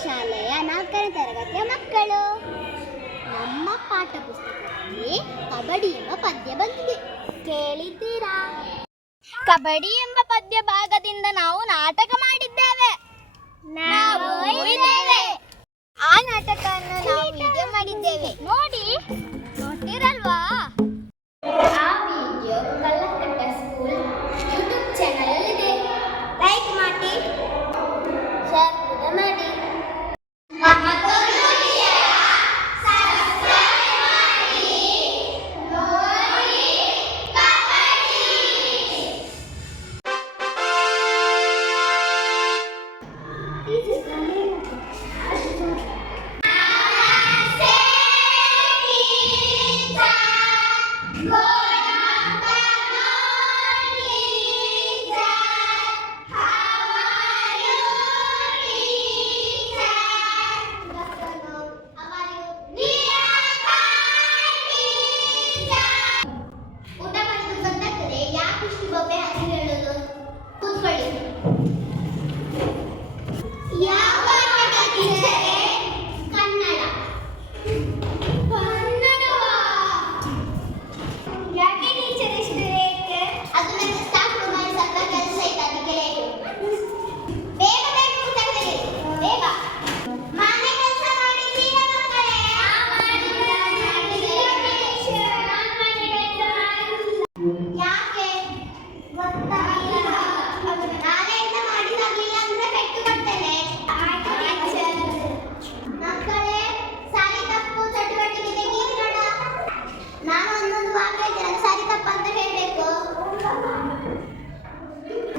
ಶಾಲೆಯ 4ನೇ ತರಗತಿಯ ಮಕ್ಕಳು. ನಮ್ಮ ಪಾಠ ಪುಸ್ತಕದಲ್ಲಿ ಕಬಡ್ಡಿ ಎಂಬ ಪದ್ಯ ಬಂದಿದೆ, ಕೇಳಿದ್ದೀರಾ? ಕಬಡ್ಡಿ ಎಂಬ ಪದ್ಯ ಭಾಗದಿಂದ ನಾವು ನಾಟಕ ಮಾಡಿದ್ದೇವೆ. ಆ ನಾಟಕವನ್ನು ನಾವು ವಿಡಿಯೋ ಮಾಡಿದ್ದೇವೆ, ನೋಡಿರಲ್ವಾ? ಆ ವಿಡಿಯೋ ಕಲ್ಲಕಟ್ಟ ಸ್ಕೂಲ್ ಯೂಟ್ಯೂಬ್ ಚಾನಲ್ ಇದೆ. ಲೈಕ್ ಮಾಡಿ, ಶೇರ್ ಮಾಡಿ.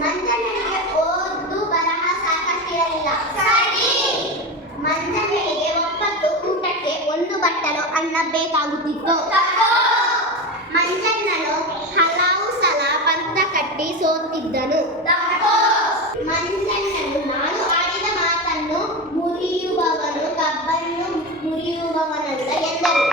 ಮಂಜಣ್ಣನಿಗೆ ಓದು ಬರಹ ಸಾಕಷ್ಟಿರಲಿಲ್ಲ. ಮಂಜಣ್ಣನಿಗೆ ಒಪ್ಪತ್ತು ಊಟಕ್ಕೆ 1 ಬಟ್ಟಲು ಅನ್ನ ಬೇಕಾಗುತ್ತಿತ್ತು. ಮಂಜಣ್ಣನು ಹಲವು ಸಲ ಪಂಥ ಕಟ್ಟಿ ಸೋತಿದ್ದನು. ಮಂಜಣ್ಣನು ನಾನು ಆಡಿದ ಮಾತನ್ನು ಮುರಿಯುವವನು ಕಬ್ಬನ್ನು ಮುರಿಯುವವನಲ್ಲ ಎಂದರು.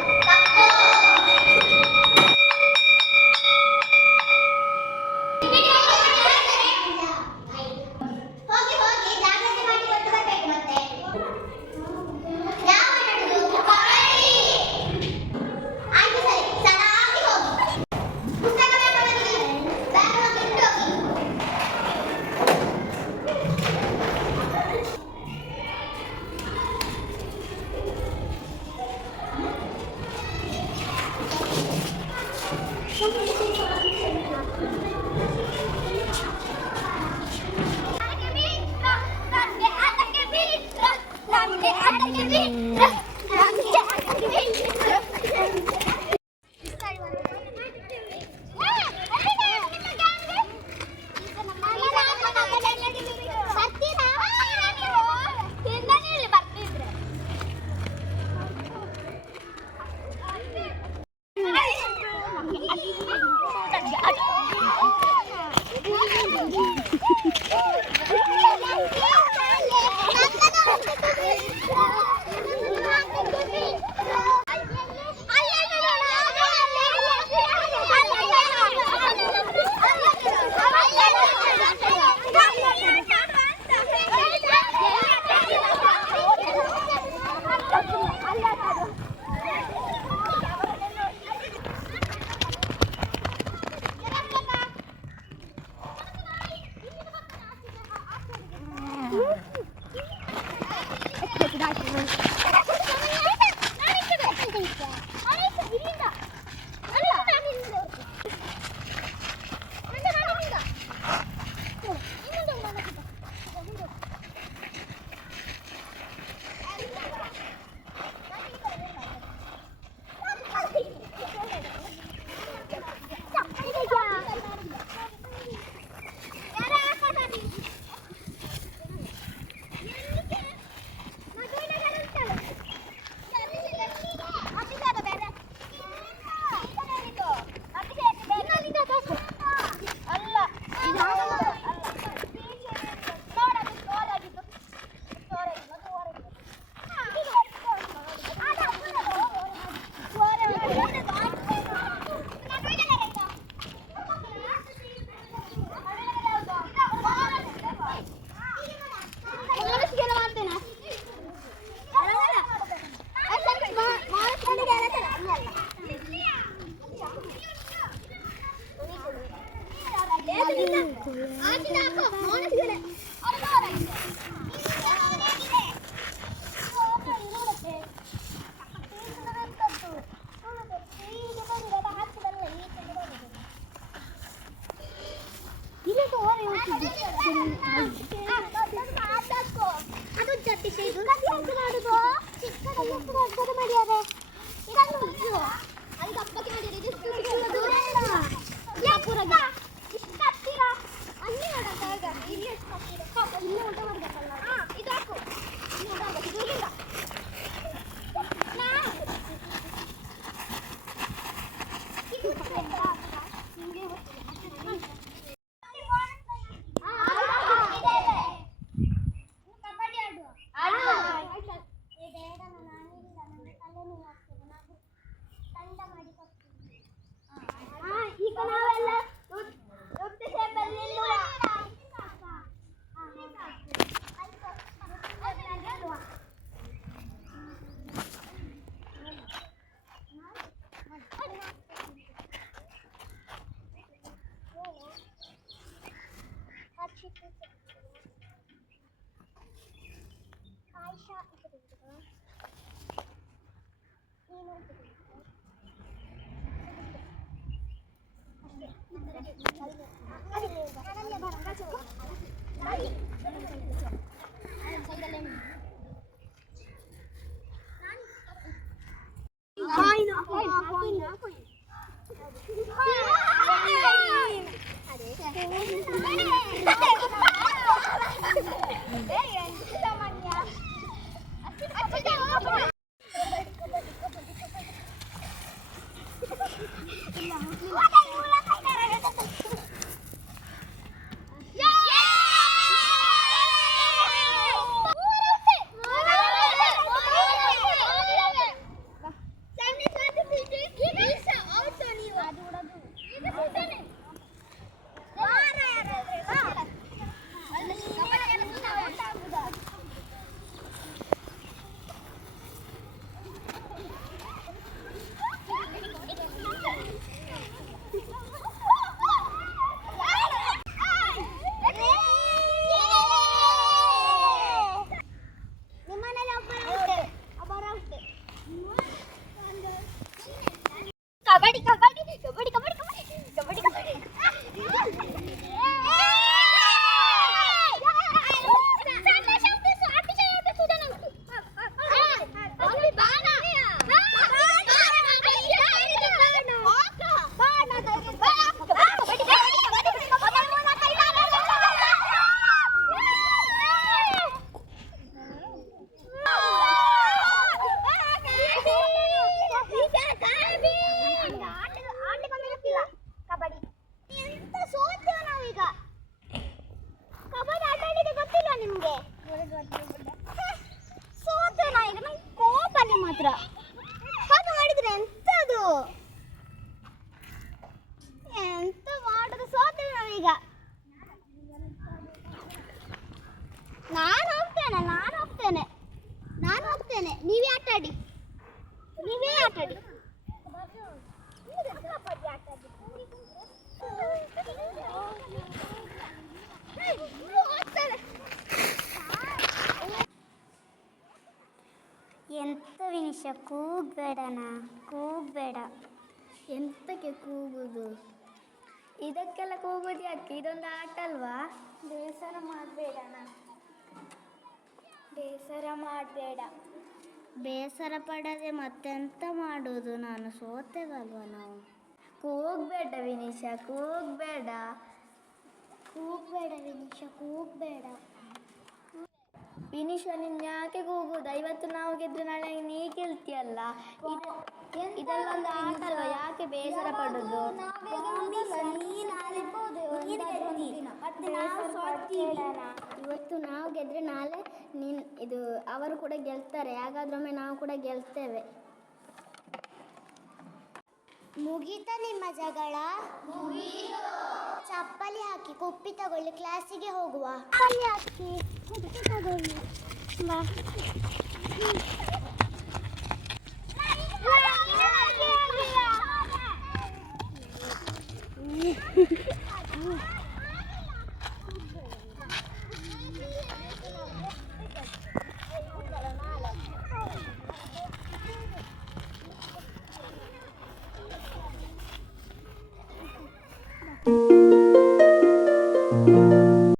ಕಬಡ್ಡಿ ಕಬಡ್ಡಿ ಕಬಡ್ಡಿ ಕಬಡ್ಡಿ ಕಬಡ್ಡಿ ಕಬಡ್ಡಿ ಮಾಡಿದ್ರೆ ಎಂತದು ಎಂತ ಮಾಡುದು ಸೋತೇವೆ ನಾವೀಗ. ನಾನು ಹೋಗ್ತೇನೆ ನೀವೇ ಆಟಾಡಿ ಎಂತ ವಿನಿಷ ಕೂಗ್ಬೇಡ. ಎಂತಕ್ಕೆ ಕೂಗುದು? ಇದಕ್ಕೆಲ್ಲ ಕೂಗುದು ಯಾಕೆ? ಇದೊಂದು ಆಟ ಅಲ್ವಾ? ಬೇಸರ ಮಾಡಬೇಡ. ಬೇಸರ ಪಡದೆ ಮತ್ತೆಂತ ಮಾಡೋದು? ನಾನು ಸೋತೆವಲ್ವ ನಾವು. ಕೂಗ್ಬೇಡ ವಿನಿಷ, ಕೂಗ್ಬೇಡ ವಿನಿಷ, ನಿನ್ ಯಾಕೆ ಕೂಗುದು? ಇವತ್ತು ನಾವು ಗೆದ್ರೆ ನಾಳೆ ನೀ ಗೆಲ್ತಿಯಲ್ಲ. ಇದೆಲ್ಲೊಂದು ಆಟ ಅಲ್ವಾ? ಯಾಕೆ ಬೇಸರ ಪಡೋದು? ಇವತ್ತು ನಾವು ಗೆದ್ರೆ ನಾಳೆ ಅವರು ಕೂಡ ಗೆಲ್ತಾರೆ. ಹಾಗಾದ್ರೊಮ್ಮೆ ನಾವು ಕೂಡ ಗೆಲ್ತೇವೆ. ಮುಗೀತಾ ನಿಮ್ಮ ಜಗಳ? ಚಪ್ಪಲಿ ಹಾಕಿ ಕುಪ್ಪಿ ತಗೊಳ್ಳಿ, ಕ್ಲಾಸಿಗೆ ಹೋಗುವ. ಚಪ್ಪಲಿ ಹಾಕಿ ಕುಪ್ಪಿ ತಗೊಳ್ಳಿ. ಬಾ.